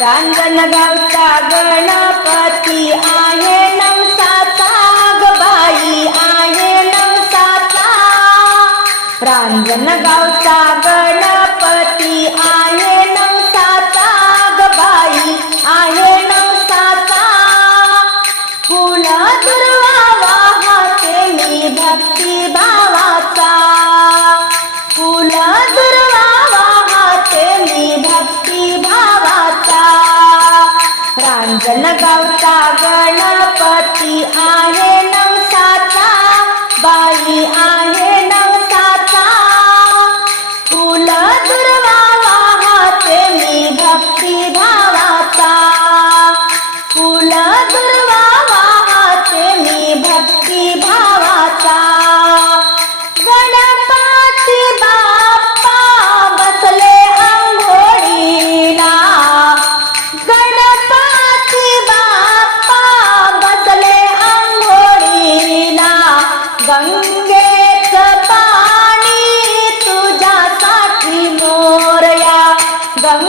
गावचा गणपती आहे नवसाचा गबाई आहे नवसाचा. प्रांजण गावचा जनगावचा गणपती आ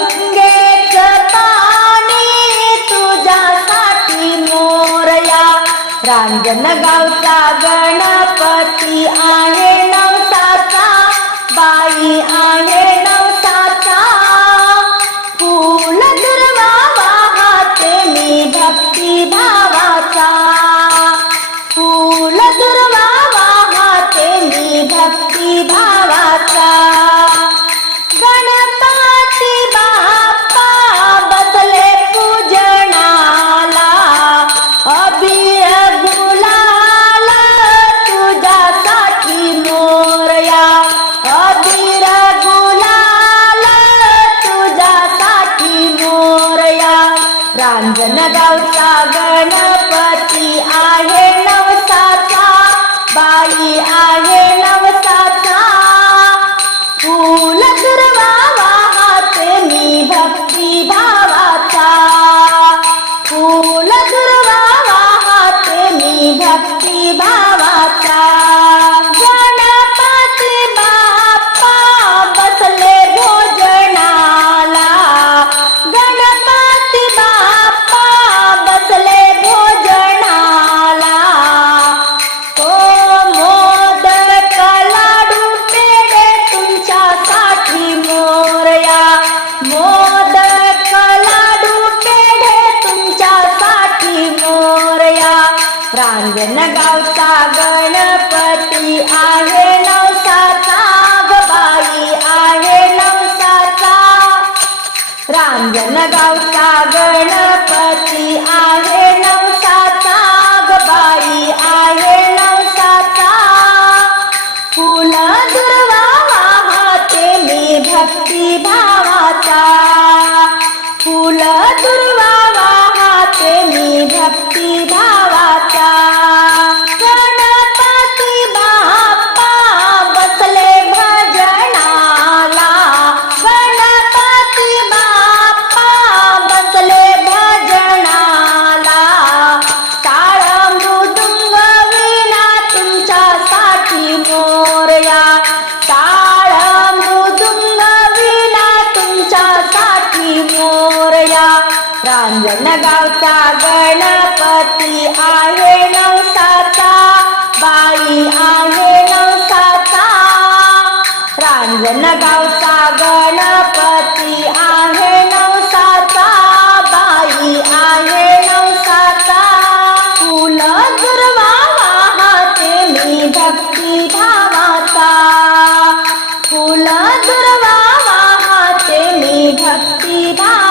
गंगेच पाणी तुझ्यासाठी मोरया रांजन गावचा गणपती आहे नवसाचा. बाई आहे नवसाचा. फूल दुर्वा वाहते मी भक्ती भावाचा. फूल दुर्वा वाहते मी भक्ती भावा आहे नवसाचा. फुलत मनगावचा गणपती आहे नवसाचा गबाई आहे नवसाचा. राम जनगावचा गणपती आहे नवसाचा गबाई आहे नवसाचा. फुल दुर्वा वाहते मी भक्ती भावाचा फुल दुर्वा अंजनगावचा गणपती आहे नवसाचा बाई आहे नवसाचा. रांजणगावचा गणपती आहे नवसाचा बाई आहे नवसाचा. फुल दुर्वा वाहते मी भक्ती भावाचा. फुल दुर्वा वाहते मी भक्ती भाव